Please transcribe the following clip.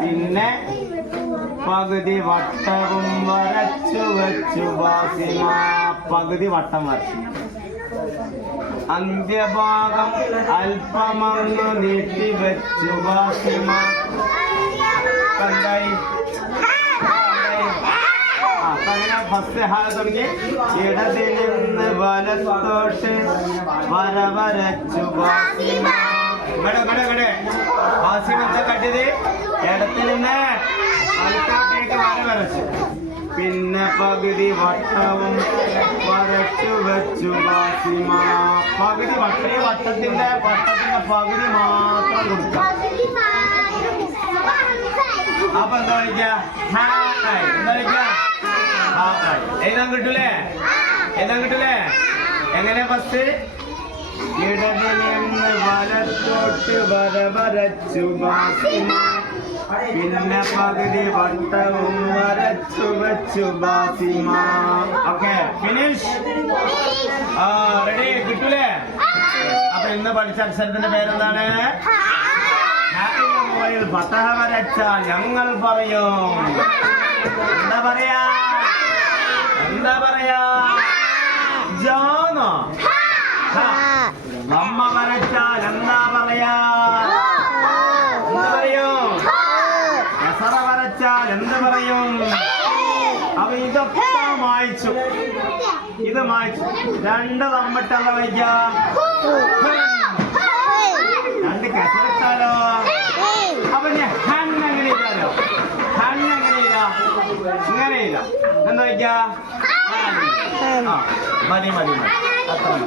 പിന്നെ പകുതി വട്ടവും വരച്ചു വെച്ചു ബാസിമ പകുതി വട്ടം വരച്ചു. അന്ത്യഭാഗം അല്പമന്നു നീട്ടി വെച്ചു ബാസിമ അങ്ങനെ ഫസ്റ്റ് ഹാൾ തുടങ്ങി. ഇടതിൽ നിന്ന് വലത്തോട്ട് വര വരച്ചു ഇവിടെ ഇവിടെ ഇവിടെ. ബാസിമ എന്താ കട്ടിയത് ഇടത്തിൽ നിന്ന് വലത്തോട്ടേക്ക് വര വരച്ചു. പിന്നെ പകുതി വട്ടവും വരച്ചു വെച്ചു വാസിമ. പകുതി വട്ടേ വട്ടത്തിന്റെ വട്ടത്തിന്റെ പകുതി മാത്രം കൊടുക്കാം. അപ്പൊ എന്താ വിളിക്ക ഹായ്. എന്താ വിളിക്ക ഹായ് എഴുതാൻ കിട്ടൂലേ? എഴുതാൻ കിട്ടൂലേ? എങ്ങനെ ഫസ്റ്റ് ഇടതിൽ നിന്ന് വലത്തോട്ട് വര വരച്ചു പിന്നെ പകുതി വട്ടവും വരച്ചു വച്ചു ബാസിമ ഓക്കെ ഫിനിഷ് ആ റെഡി കിട്ടൂലേ? അപ്പൊ ഇന്ന് പഠിച്ച അക്ഷരത്തിന്റെ പേരെന്താണ്? പത്തഹ വരച്ച ഞങ്ങൾ പറയും. എന്താ പറയാ? എന്താ പറയാ? ജാനോ. നമ്മ വരച്ചാൽ എന്താ പറയാ? എന്താ പറയും? കസറ വരച്ചാൽ എന്ത് പറയും? അപ്പൊ ഇതൊക്കെ മായ്ച്ചു. ഇത് മായ്ച്ചു. രണ്ട് തമ്മിട്ടല്ല വയ്ക്കാം രണ്ട് കസറിട്ടാലോ അപ്പൊ ഞാൻ ഹൺ ഇല്ലാലോ ഇടാലോ? ഇല്ല ഇങ്ങനെ ഇടാ. എന്താ വയ്ക്കാ మనీ మనీ మనీ అర్థం